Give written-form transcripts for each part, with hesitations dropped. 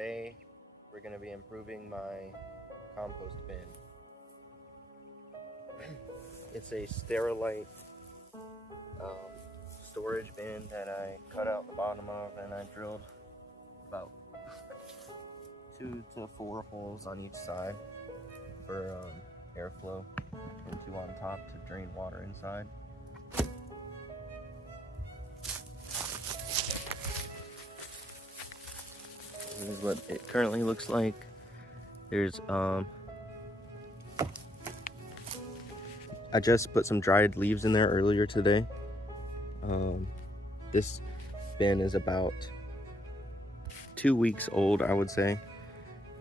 today we're going to be improving my compost bin. It's a Sterilite storage bin that I cut out the bottom of, and I drilled about 2 to 4 holes on each side for airflow, and 2 on top to drain water inside. This is what it currently looks like. There's I just put some dried leaves in there earlier today. This bin is about 2 weeks old, I would say.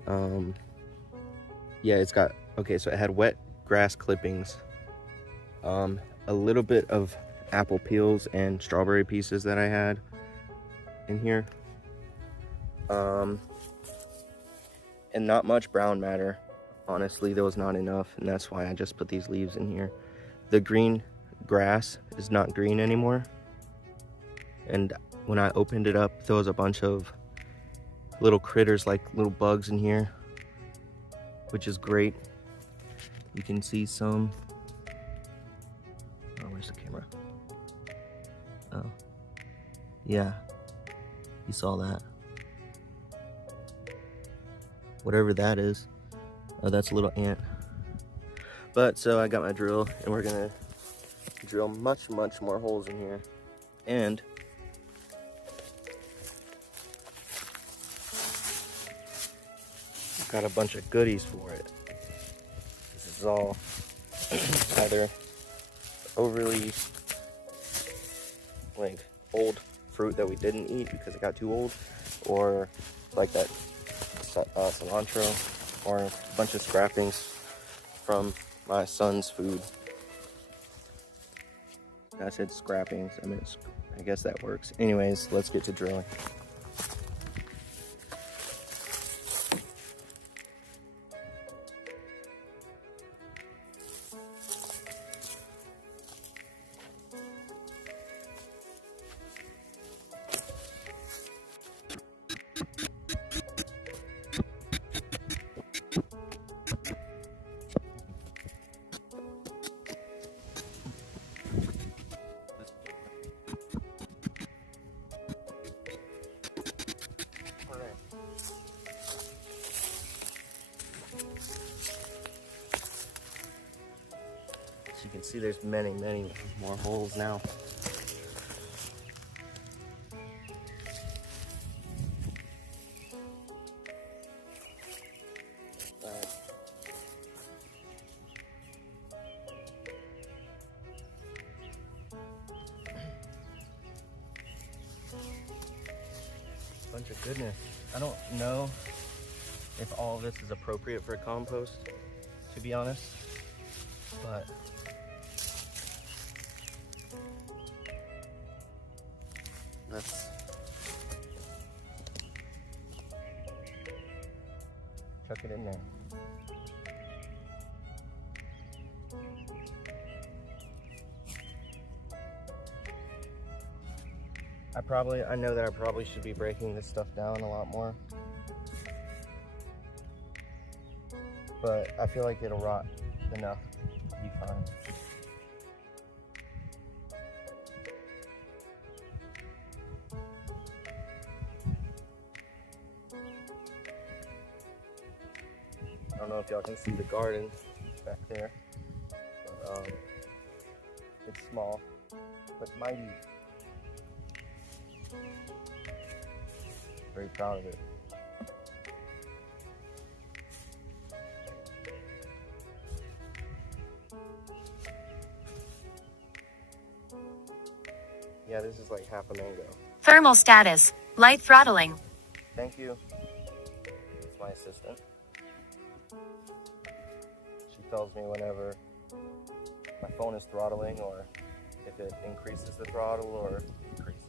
Yeah, it's got, okay, so it had wet grass clippings, a little bit of apple peels and strawberry pieces that I had in here, and not much brown matter. Honestly, there was not enough, and that's why I just put these leaves in here. The green grass is not green anymore, and when I opened it up, there was a bunch of little critters, like little bugs in here, which is great. You can see some. Oh, where's the camera? Oh, yeah, you saw that. Whatever that is. Oh, that's a little ant. But so I got my drill, and we're gonna drill much more holes in here, and got a bunch of goodies for it. This is all either overly like old fruit that we didn't eat because it got too old, or like that cilantro, or a bunch of scrappings from my son's food. I said scrappings, I mean, I guess that works. Anyways, let's get to drilling. As you can see, there's many more holes now. Bunch of goodness. I don't know if all of this is appropriate for a compost, to be honest, but let's chuck it in there. I know that I probably should be breaking this stuff down a lot more, but I feel like it'll rot enough to be fine. I don't know if y'all can see the garden back there, but it's small but mighty. Very proud of it. Yeah, this is like half a mango. Thermal status, light throttling. Thank you. It's my assistant. She tells me whenever my phone is throttling, or if it increases the throttle or decreases.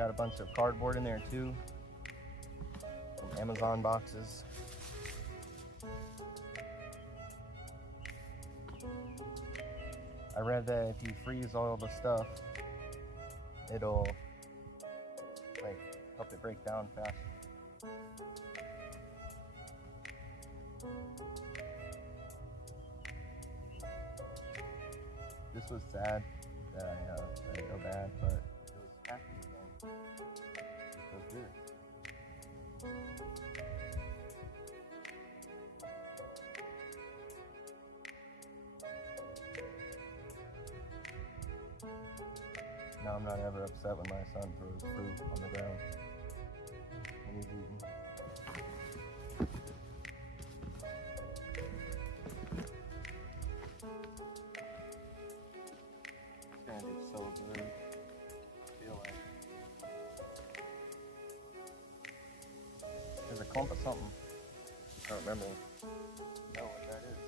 got a bunch of cardboard in there too. Some Amazon boxes. I read that if you freeze all the stuff, it'll like help it break down faster. This was sad that I go bad, but it was happy again. It was good. Now I'm not ever upset when my son throws fruit on the ground when he's eating. It's gonna do so good. I feel like there's a clump of something. I don't remember what that is.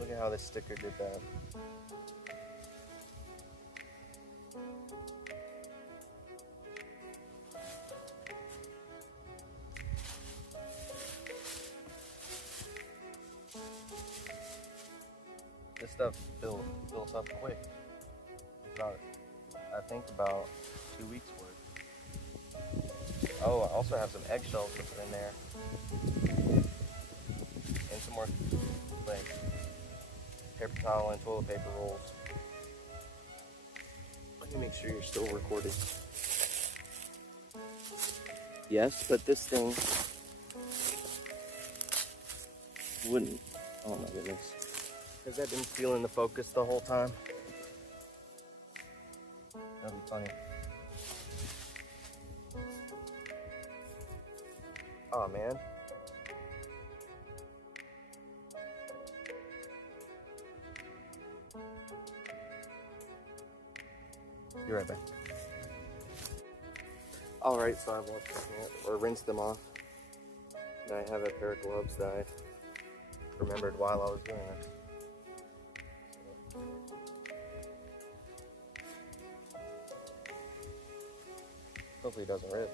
Look at how this sticker did that. This stuff built up quick. I think about 2 weeks worth. Oh, I also have some eggshells to put in there. And some more like paper towel and toilet paper rolls. Let me make sure you're still recording. Yes, but this thing wouldn't. Oh my goodness. Has that been stealing the focus the whole time? That'd be funny. Oh man. Be right back. Alright, so I've washed my hands, or rinsed them off. And I have a pair of gloves that I remembered while I was doing it. Hopefully it doesn't rip.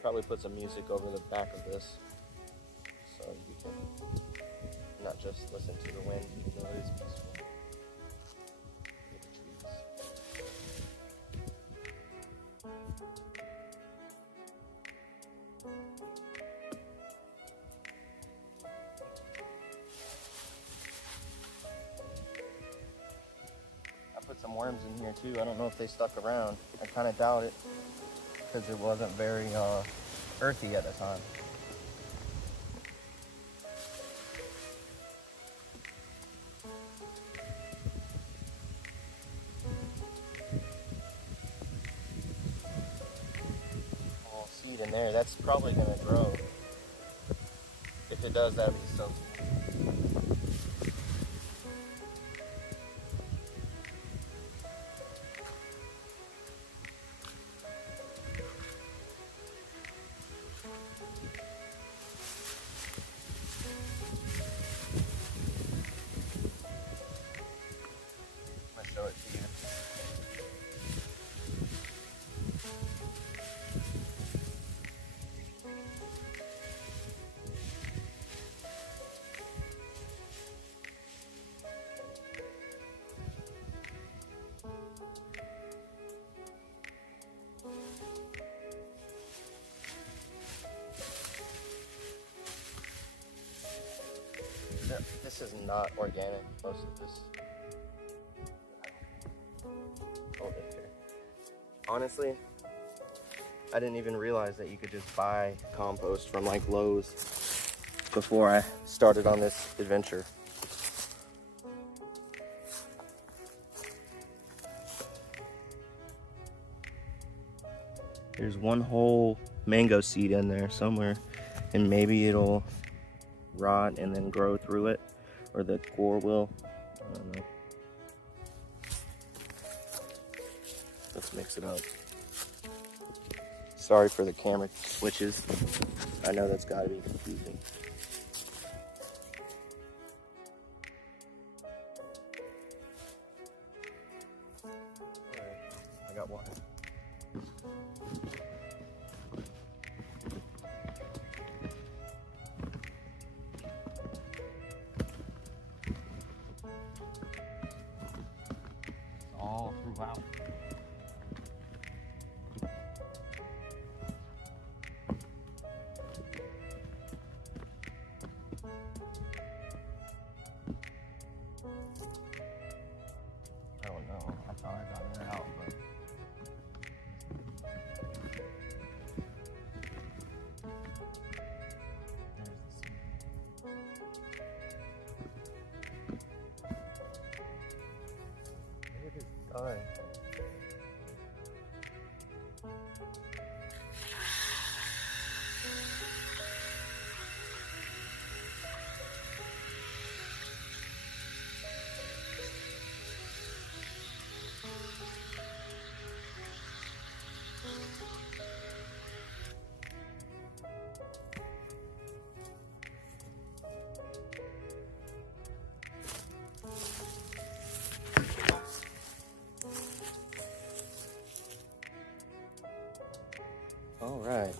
Probably put some music over the back of this so you can not just listen to the wind, even though it is peaceful. Look at the trees. I put some worms in here too. I don't know if they stuck around. I kind of doubt it because it wasn't very earthy at the time. Little seed in there. That's probably gonna grow. If it does, that'd be so cool. Show it to you. This is not organic, most of this. Hold it here. Honestly, I didn't even realize that you could just buy compost from like Lowe's before I started on this adventure. There's one whole mango seed in there somewhere, and maybe it'll rot and then grow through it, or the core will. I don't know. Let's mix it up. Sorry for the camera switches. I know that's got to be confusing. Alright, I got water. All throughout. I don't know. I thought I got it out, but there's the seed. Maybe it is done. All right.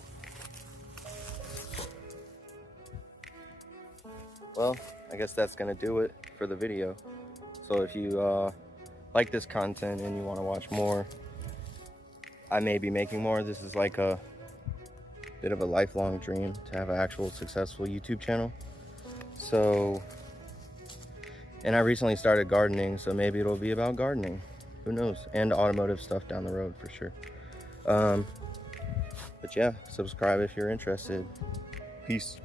Well, I guess that's gonna do it for the video. So if you like this content and you want to watch more, I may be making more. This is like a bit of a lifelong dream to have an actual successful YouTube channel. So, and I recently started gardening, so maybe it'll be about gardening. Who knows? And automotive stuff down the road for sure. But yeah, subscribe if you're interested. Peace.